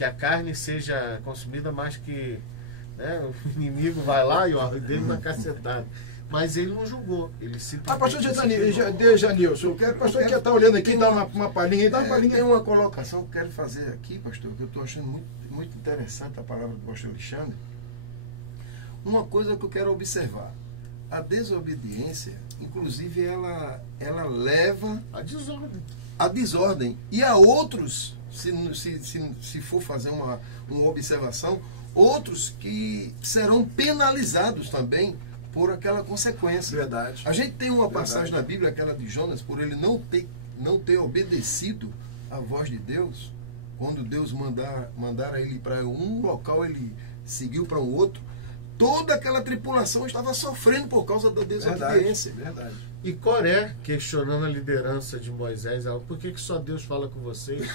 a carne seja consumida mais que, né, o inimigo vai lá e o dele na cacetada. Mas ele não julgou, ele simplesmente... Pastor Janilson, o pastor que está olhando aqui, dá uma palhinha, dá uma palhinha. Tem uma colocação que eu quero fazer aqui, pastor, que eu estou achando muito interessante a palavra do pastor Alexandre. Uma coisa que eu quero observar, a desobediência, inclusive, ela leva a desordem. E a outros, se for fazer uma observação, outros que serão penalizados também por aquela consequência. Verdade. A gente tem uma passagem na Bíblia, aquela de Jonas, por ele não ter obedecido à voz de Deus. Quando Deus mandara ele para um local, ele seguiu para um outro. Toda aquela tripulação estava sofrendo por causa da desobediência. Verdade. E Coré, questionando a liderança de Moisés, ela, por que só Deus fala com vocês?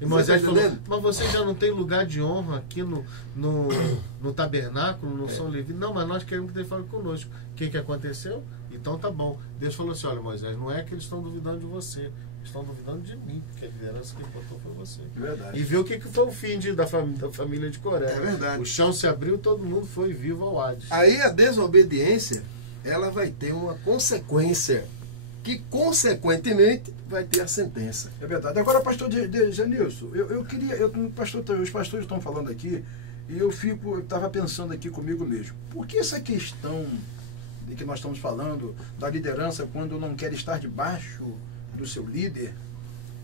E Moisés falou, mas vocês já não tem lugar de honra aqui no tabernáculo, no São Levi? Não, mas nós queremos que Deus fale conosco. O que aconteceu? Então tá bom. Deus falou assim, olha, Moisés, não é que eles estão duvidando de você, estão duvidando de mim, porque a liderança que botou foi você. Verdade. E viu o que foi o fim da família de Coré. É verdade. O chão se abriu, todo mundo foi vivo ao Hades. Aí a desobediência, ela vai ter uma consequência, que consequentemente vai ter a sentença. É verdade. Agora, pastor Janilson, eu queria, os pastores estão falando aqui, e eu estava pensando aqui comigo mesmo, por que essa questão de que nós estamos falando da liderança quando não quer estar debaixo do seu líder,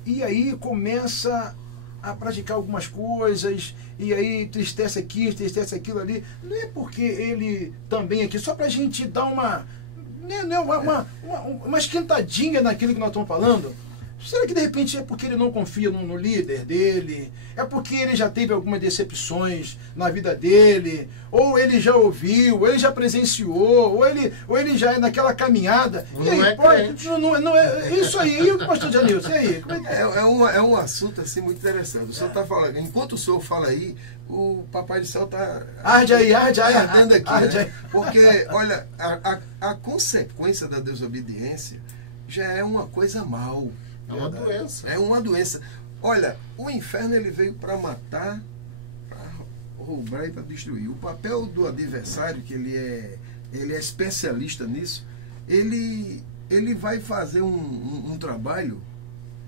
e aí começa a praticar algumas coisas, e aí entristece aqui, entristece aquilo ali, não é porque ele também aqui, só para a gente dar uma esquentadinha naquilo que nós estamos falando. Será que de repente é porque ele não confia no líder dele? É porque ele já teve algumas decepções na vida dele? Ou ele já ouviu, ou ele já presenciou, ou ele já é naquela caminhada? Não e aí, é crente. não é isso aí, pastor Janilson, e aí? É um assunto assim muito interessante. O senhor está falando, enquanto o senhor fala aí, o Papai do Céu está ardendo aqui, né? Porque, olha, a consequência da desobediência já é uma coisa mal. É uma doença. É uma doença. Olha, o inferno ele veio para matar, para roubar e para destruir. O papel do adversário, que ele é especialista nisso, ele vai fazer um trabalho,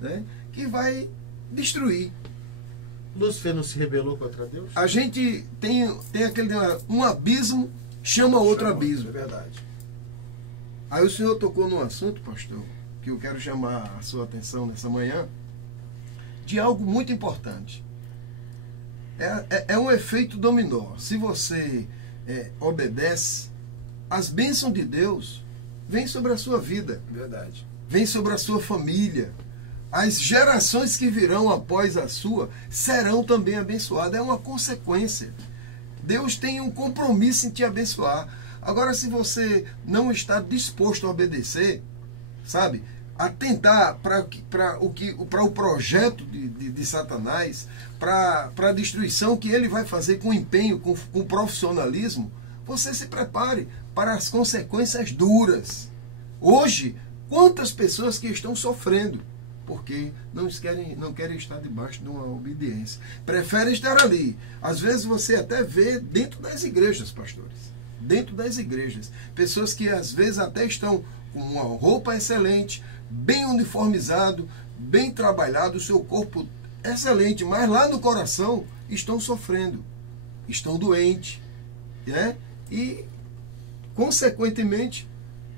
né, que vai destruir. Lúcifer não se rebelou contra Deus? A gente tem aquele um abismo chama outro abismo. É verdade. Aí o senhor tocou num assunto, pastor, que eu quero chamar a sua atenção nessa manhã, de algo muito importante. É um efeito dominó. Se você obedece, as bênçãos de Deus vêm sobre a sua vida. Verdade. Vêm sobre a sua família. As gerações que virão após a sua serão também abençoadas. É uma consequência. Deus tem um compromisso em te abençoar. Agora, se você não está disposto a obedecer, sabe, atentar para o projeto de Satanás, para a destruição que ele vai fazer com empenho, com profissionalismo, você se prepare para as consequências duras. Hoje, quantas pessoas que estão sofrendo porque não querem estar debaixo de uma obediência, preferem estar ali. Às vezes você até vê dentro das igrejas, pastores, dentro das igrejas, pessoas que às vezes até estão com uma roupa excelente, bem uniformizado, bem trabalhado, o seu corpo excelente, mas lá no coração estão sofrendo, estão doentes, né? E consequentemente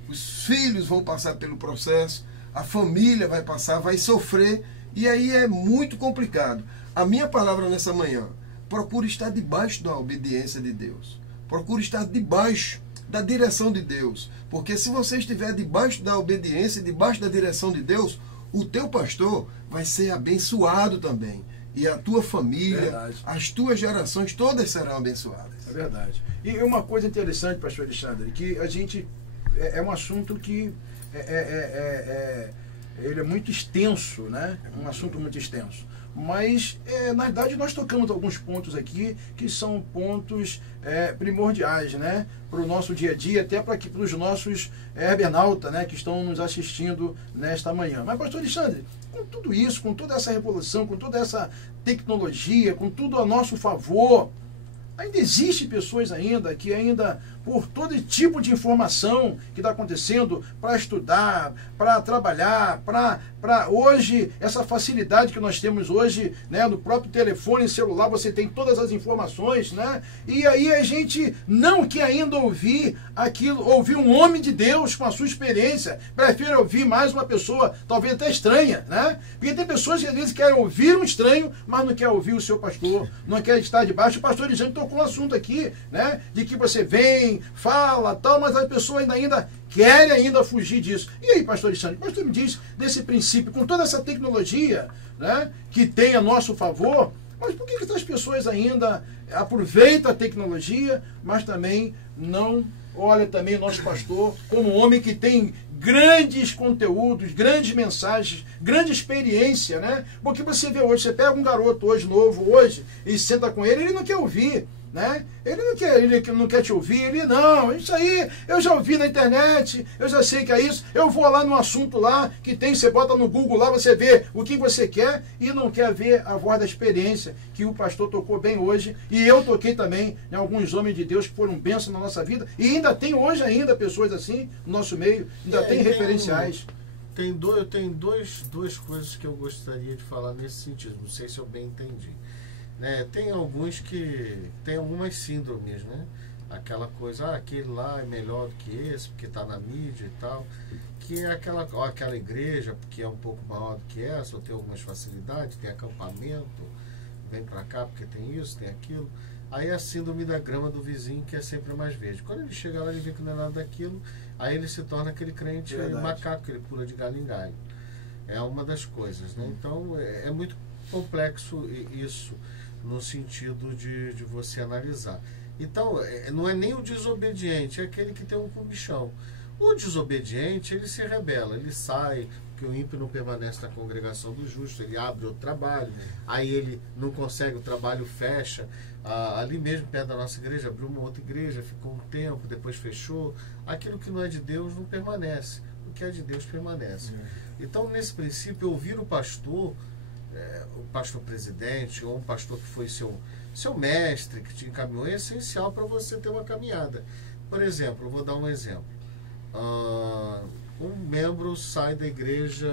os filhos vão passar pelo processo, a família vai passar, vai sofrer, e aí é muito complicado. A minha palavra nessa manhã, procure estar debaixo da obediência de Deus, procure estar debaixo da direção de Deus, porque se você estiver debaixo da obediência, debaixo da direção de Deus, o teu pastor vai ser abençoado também, e a tua família, verdade, as tuas gerações todas serão abençoadas. É verdade. E uma coisa interessante, pastor Alexandre, que a gente é um assunto que ele é muito extenso, né? Um assunto muito extenso. Mas, na verdade, nós tocamos alguns pontos aqui que são pontos primordiais, né? Para o nosso dia a dia, até para os nossos hernautas, né? Que estão nos assistindo nesta manhã. Mas, pastor Alexandre, com tudo isso, com toda essa revolução, com toda essa tecnologia, com tudo a nosso favor, ainda existem pessoas ainda que ainda por todo tipo de informação que está acontecendo, para estudar, para trabalhar, para hoje, essa facilidade que nós temos hoje, né, no próprio telefone celular, você tem todas as informações, né? E aí a gente não quer ainda ouvir aquilo, ouvir um homem de Deus com a sua experiência, prefere ouvir mais uma pessoa, talvez até estranha, né? Porque tem pessoas que às vezes querem ouvir um estranho, mas não quer ouvir o seu pastor, não quer estar debaixo. O pastor Elisandro tocou um assunto aqui, né? De que você vem, fala, tal, mas a pessoa ainda quer ainda fugir disso. E aí, pastor Elisandro, o pastor me diz desse princípio, com toda essa tecnologia, né, que tem a nosso favor, mas por que essas pessoas ainda aproveitam a tecnologia, mas também não olha também o nosso pastor como um homem que tem grandes conteúdos, grandes mensagens, grande experiência, né? Porque você vê hoje, você pega um garoto hoje, novo, hoje, e senta com ele não quer ouvir, né? Ele não quer te ouvir, ele não, isso aí eu já ouvi na internet, eu já sei que é isso, eu vou lá no assunto lá, que tem, você bota no Google lá, você vê o que você quer e não quer ver a voz da experiência que o pastor tocou bem hoje, e eu toquei também em alguns homens de Deus que foram bênção na nossa vida, e ainda tem hoje ainda pessoas assim no nosso meio, ainda tem referenciais. Eu tenho duas coisas que eu gostaria de falar nesse sentido, não sei se eu bem entendi. Né, tem alguns que tem algumas síndromes, né? Aquela coisa, aquele lá é melhor do que esse, porque está na mídia e tal, que é aquela igreja, porque é um pouco maior do que essa, ou tem algumas facilidades, tem acampamento, vem para cá porque tem isso, tem aquilo. Aí é a síndrome da grama do vizinho, que é sempre mais verde. Quando ele chega lá, ele vê que não é nada daquilo, aí ele se torna aquele crente macaco, que ele pula de galho em galho. É uma das coisas, né? Então é muito complexo isso, no sentido de você analisar. Então, não é nem o desobediente, é aquele que tem um comichão. O desobediente, ele se rebela, ele sai, porque o ímpio não permanece na congregação do justo, ele abre outro trabalho, aí ele não consegue, o trabalho fecha. Ali mesmo, perto da nossa igreja, abriu uma outra igreja, ficou um tempo, depois fechou. Aquilo que não é de Deus não permanece, o que é de Deus permanece. Então, nesse princípio, ouvir o pastor presidente, ou um pastor que foi seu mestre, que te encaminhou, é essencial para você ter uma caminhada. Por exemplo, eu vou dar um exemplo. Um membro sai da igreja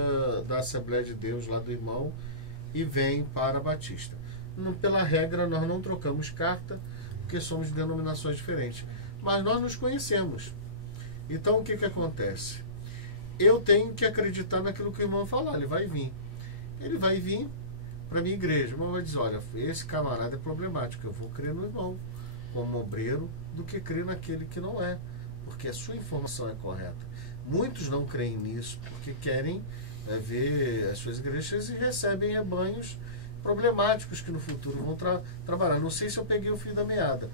da Assembleia de Deus, lá do irmão, e vem para a Batista. Pela regra, nós não trocamos carta, porque somos de denominações diferentes. Mas nós nos conhecemos. Então, o que acontece? Eu tenho que acreditar naquilo que o irmão falar, ele vai vir. Ele vai vir para a minha igreja, o irmão vai dizer, olha, esse camarada é problemático, eu vou crer no irmão como obreiro do que crer naquele que não é, porque a sua informação é correta. Muitos não creem nisso porque querem ver as suas igrejas e recebem rebanhos problemáticos que no futuro vão trabalhar. Não sei se eu peguei o fio da meada.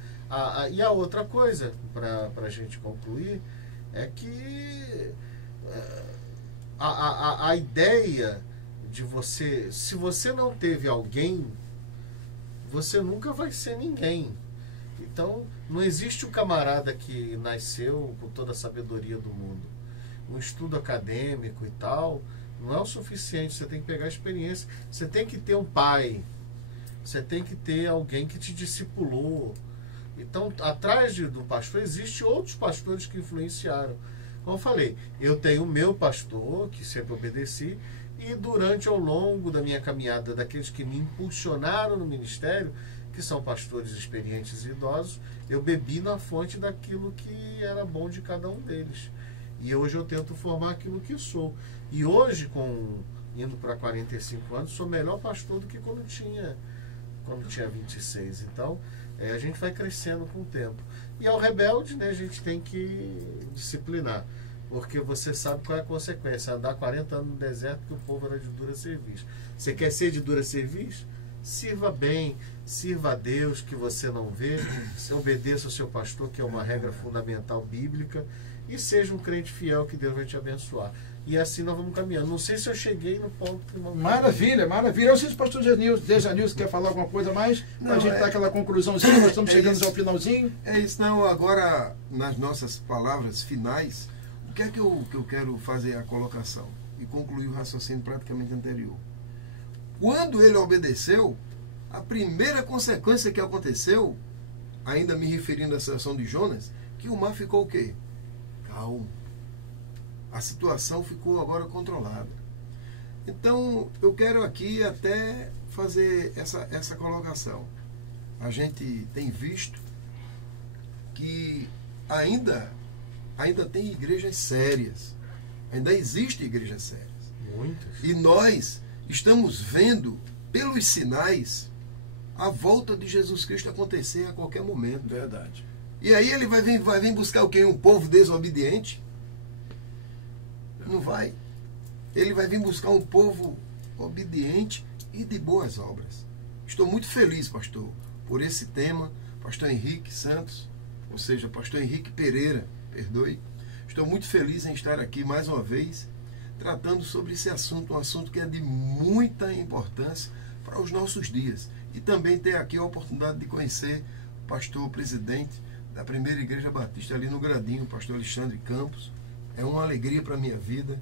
E a outra coisa, para a gente concluir, é que a ideia de você, se você não teve alguém, você nunca vai ser ninguém. Então, não existe o camarada que nasceu com toda a sabedoria do mundo. Um estudo acadêmico e tal não é o suficiente. Você tem que pegar a experiência. Você tem que ter um pai. Você tem que ter alguém que te discipulou. Então, atrás do pastor, existem outros pastores que influenciaram. Como eu falei, eu tenho o meu pastor, que sempre obedeci, e durante ao longo da minha caminhada, daqueles que me impulsionaram no ministério, que são pastores experientes e idosos, eu bebi na fonte daquilo que era bom de cada um deles. E hoje eu tento formar aquilo que sou. E hoje, indo para 45 anos, sou melhor pastor do que quando tinha 26. Então, a gente vai crescendo com o tempo. E ao rebelde, né, a gente tem que disciplinar. Porque você sabe qual é a consequência. Andar 40 anos no deserto porque o povo era de dura serviço. Você quer ser de dura serviço? Sirva bem, sirva a Deus que você não vê, obedeça ao seu pastor, que é uma regra fundamental bíblica, e seja um crente fiel que Deus vai te abençoar. E assim nós vamos caminhando. Não sei se eu cheguei no ponto que não... Maravilha, maravilha. Eu sei se o pastor Dejanilson quer falar alguma coisa mais, para a gente dar aquela conclusãozinha, nós estamos chegando já ao finalzinho. É isso, não. Agora, nas nossas palavras finais, o que é que eu quero fazer a colocação e concluir o raciocínio praticamente anterior. Quando ele obedeceu, a primeira consequência que aconteceu, ainda me referindo à situação de Jonas, que o mar ficou o quê? Calmo. A situação ficou agora controlada. Então, eu quero aqui até fazer essa colocação. A gente tem visto que ainda tem igrejas sérias. Ainda existem igrejas sérias. Muitas. E nós estamos vendo, pelos sinais, a volta de Jesus Cristo acontecer a qualquer momento. Verdade. E aí ele vai vir buscar o quê? Um povo desobediente? Não vai. Ele vai vir buscar um povo obediente e de boas obras. Estou muito feliz, pastor, por esse tema. Pastor Henrique Santos, ou seja, pastor Henrique Pereira, perdoe. Estou muito feliz em estar aqui mais uma vez, tratando sobre esse assunto, um assunto que é de muita importância para os nossos dias. E também ter aqui a oportunidade de conhecer o pastor presidente da Primeira Igreja Batista ali no Gradinho, o pastor Alexandre Campos. É uma alegria para a minha vida,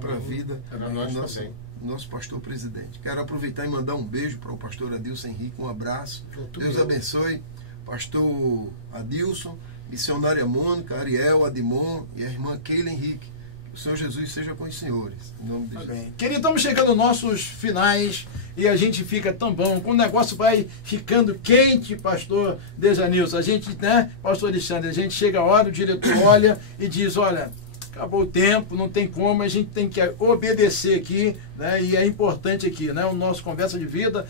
para a vida do nosso pastor presidente. Quero aproveitar e mandar um beijo para o pastor Adilson Henrique, um abraço. Deus abençoe, pastor Adilson, missionária Mônica, Ariel, Adimon e a irmã Keila Henrique. Que o Senhor Jesus seja com os senhores. Em nome de Jesus. Querido, estamos chegando aos nossos finais e a gente fica tão bom. Quando o negócio vai ficando quente, pastor Dejanilson, a gente, né, pastor Alexandre, a gente chega a hora, o diretor olha e diz, olha, acabou o tempo, não tem como, a gente tem que obedecer aqui, né? E é importante aqui, né? O nosso Conversa de Vida,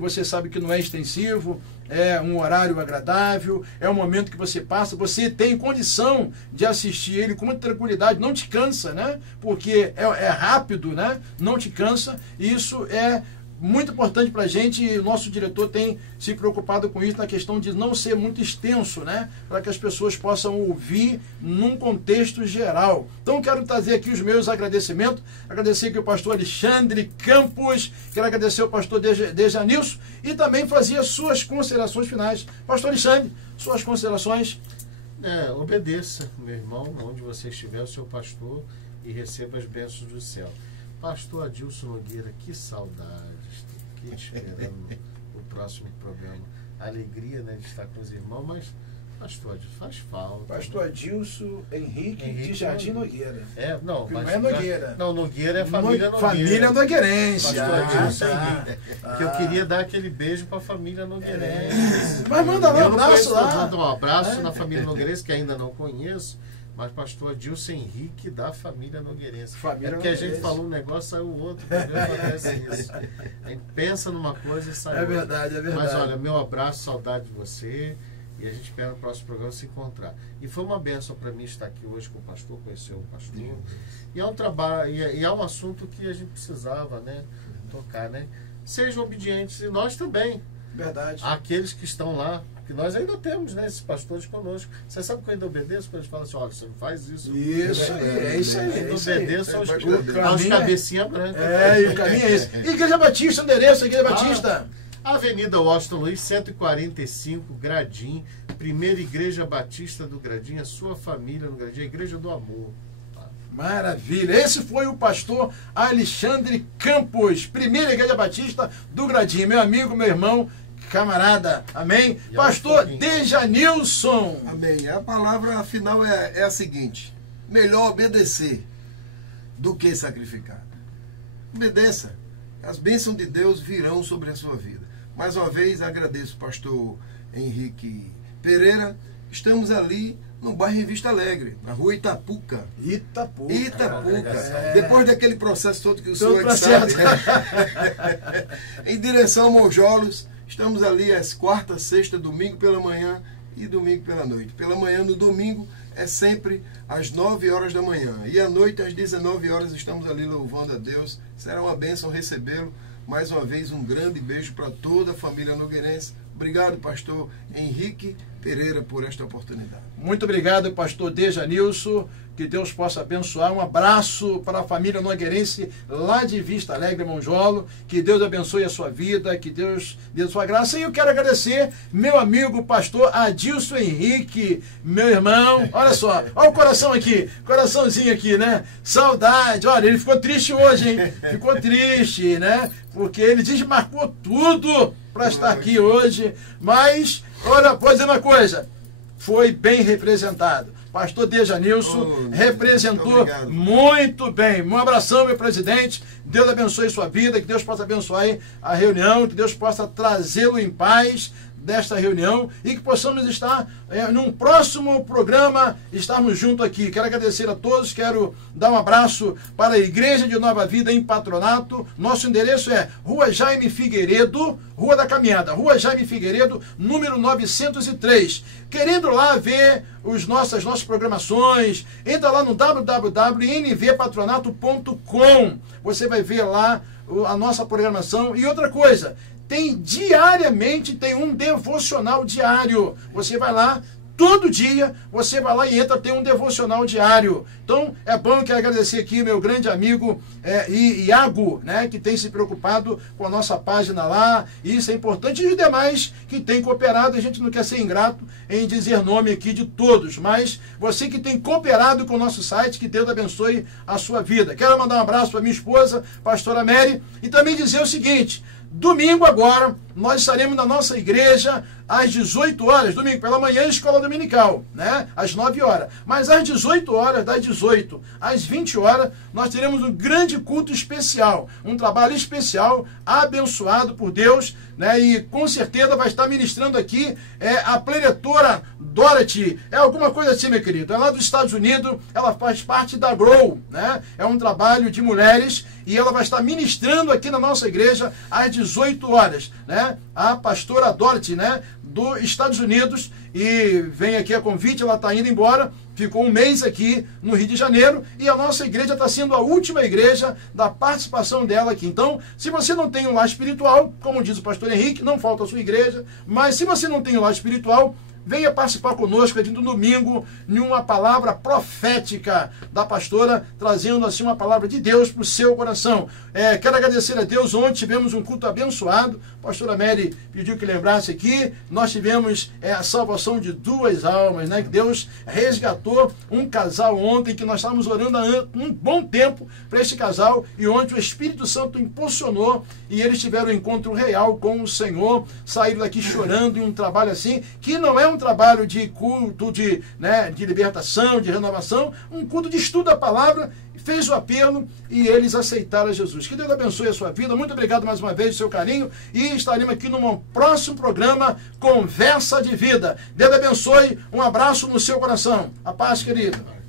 você sabe que não é extensivo, é um horário agradável, é um momento que você passa, você tem condição de assistir ele com muita tranquilidade, não te cansa, né? Porque é rápido, né? Não te cansa, e isso é muito importante para a gente, e o nosso diretor tem se preocupado com isso, na questão de não ser muito extenso, né? Para que as pessoas possam ouvir num contexto geral. Então, quero trazer aqui os meus agradecimentos, agradecer aqui o pastor Alexandre Campos, quero agradecer o pastor Dejanilson, e também fazer as suas considerações finais. Pastor Alexandre, suas considerações. Obedeça, meu irmão, onde você estiver, o seu pastor, e receba as bênçãos do céu. Pastor Adilson Nogueira, que saudades, que esperando o próximo programa. A alegria, né, de estar com os irmãos, mas pastor Adilson faz falta. Pastor Adilson Henrique de Jardim Nogueira. Não, mas não é Nogueira. Não, Nogueira é família Nogueira. Família Nogueirense. Pastor Adilson Henrique. Que eu queria dar aquele beijo para a família Nogueirense. Mas manda lá um abraço lá. Manda um abraço na família Nogueirense, que ainda não conheço. Mas pastor Adilson Henrique da família Nogueirense. Família porque a gente falou um negócio, saiu o outro. Acontece isso. A gente pensa numa coisa e sai outra. É verdade. Mas olha, meu abraço, saudade de você. E a gente espera no próximo programa se encontrar. E foi uma bênção para mim estar aqui hoje com o pastor, conhecer o pastor. E é um trabalho, e é um assunto que a gente precisava, né, tocar, né? Sejam obedientes, e nós também. Verdade. Aqueles que estão lá, que nós ainda temos, né, esses pastores conosco. Você sabe que eu ainda obedeço quando eles falam assim, olha, você não faz isso. Isso, é isso aí. Eu obedeço aos cabecinha branca. E o caminho é esse. Igreja Batista, endereço, Igreja Batista. Avenida Washington Luiz, 145, Gradim, Primeira Igreja Batista do Gradim, a sua família no Gradim, a Igreja do Amor. Maravilha. Esse foi o pastor Alexandre Campos, Primeira Igreja Batista do Gradim. Meu amigo, meu irmão, camarada. Amém? E pastor Dejanilson. Amém. A palavra final é a seguinte: melhor obedecer do que sacrificar. Obedeça. As bênçãos de Deus virão sobre a sua vida. Mais uma vez, agradeço o pastor Henrique Pereira. Estamos ali no bairro Vista Alegre, na rua Itapuca. Itapuca. Depois daquele processo todo que o senhor sabe, né? Em direção a Monjolos, estamos ali às quarta, sexta, domingo pela manhã e domingo pela noite. Pela manhã, no domingo, é sempre às 9 horas da manhã. E à noite, às 19 horas, estamos ali louvando a Deus. Será uma bênção recebê-lo. Mais uma vez, um grande beijo para toda a família nogueirense. Obrigado, pastor Henrique Pereira, por esta oportunidade. Muito obrigado, pastor Dejanilson. Que Deus possa abençoar. Um abraço para a família nogueirense lá de Vista Alegre, Monjolo. Que Deus abençoe a sua vida, que Deus dê a sua graça. E eu quero agradecer meu amigo pastor Adilson Henrique, meu irmão. Olha só, olha o coração aqui, coraçãozinho aqui, né? Saudade. Olha, ele ficou triste hoje, hein? Ficou triste, né? Porque ele desmarcou tudo para estar aqui hoje. Mas, olha, vou dizer uma coisa. foi bem representado. Pastor Dejanilson representou muito bem. Um abração, meu presidente. Deus abençoe sua vida, que Deus possa abençoar aí a reunião, que Deus possa trazê-lo em paz desta reunião e que possamos estar num próximo programa, estarmos juntos aqui. Quero agradecer a todos, quero dar um abraço para a Igreja de Nova Vida em Patronato. Nosso endereço é Rua Jaime Figueiredo, Rua da Caminhada, Rua Jaime Figueiredo, número 903. Querendo lá ver as nossas programações, entra lá no www.nvpatronato.com. Você vai ver lá a nossa programação. E outra coisa, diariamente tem um devocional diário. Você vai lá, todo dia, você vai lá e entra, tem um devocional diário. Então, é bom, eu quero agradecer aqui meu grande amigo Iago, né, que tem se preocupado com a nossa página lá. Isso é importante. E os demais que têm cooperado, a gente não quer ser ingrato em dizer nome aqui de todos, mas você que tem cooperado com o nosso site, que Deus abençoe a sua vida. Quero mandar um abraço para minha esposa, pastora Mary, e também dizer o seguinte: domingo agora, nós estaremos na nossa igreja às 18 horas, domingo pela manhã, escola dominical, né? Às 9 horas. Mas às 18 horas, das 18 às 20 horas, nós teremos um grande culto especial, um trabalho especial, abençoado por Deus, né? E com certeza vai estar ministrando aqui a preletora Dorothy. É alguma coisa assim, meu querido. É lá dos Estados Unidos, ela faz parte da Grow, né? É um trabalho de mulheres e ela vai estar ministrando aqui na nossa igreja às 18 horas, né? A pastora Dorothy, né, dos Estados Unidos, e vem aqui a convite, ela está indo embora, ficou um mês aqui no Rio de Janeiro, e a nossa igreja está sendo a última igreja da participação dela aqui. Então, se você não tem um lar espiritual, como diz o pastor Henrique, não falta a sua igreja, mas se você não tem um lar espiritual, venha participar conosco no domingo, em uma palavra profética da pastora, trazendo assim uma palavra de Deus para o seu coração. Quero agradecer a Deus. Ontem tivemos um culto abençoado. A pastora Mary pediu que lembrasse aqui. Nós tivemos a salvação de 2 almas, né? Que Deus resgatou um casal ontem, que nós estávamos orando há um bom tempo para esse casal, e ontem o Espírito Santo impulsionou e eles tiveram um encontro real com o Senhor, saíram daqui chorando, em um trabalho assim, que não é um trabalho de culto, de libertação, de renovação, um culto de estudo da palavra. Fez o apelo e eles aceitaram a Jesus. Que Deus abençoe a sua vida. Muito obrigado mais uma vez pelo seu carinho, e estaremos aqui num próximo programa, Conversa de Vida. Deus abençoe. Um abraço no seu coração. A paz, querido.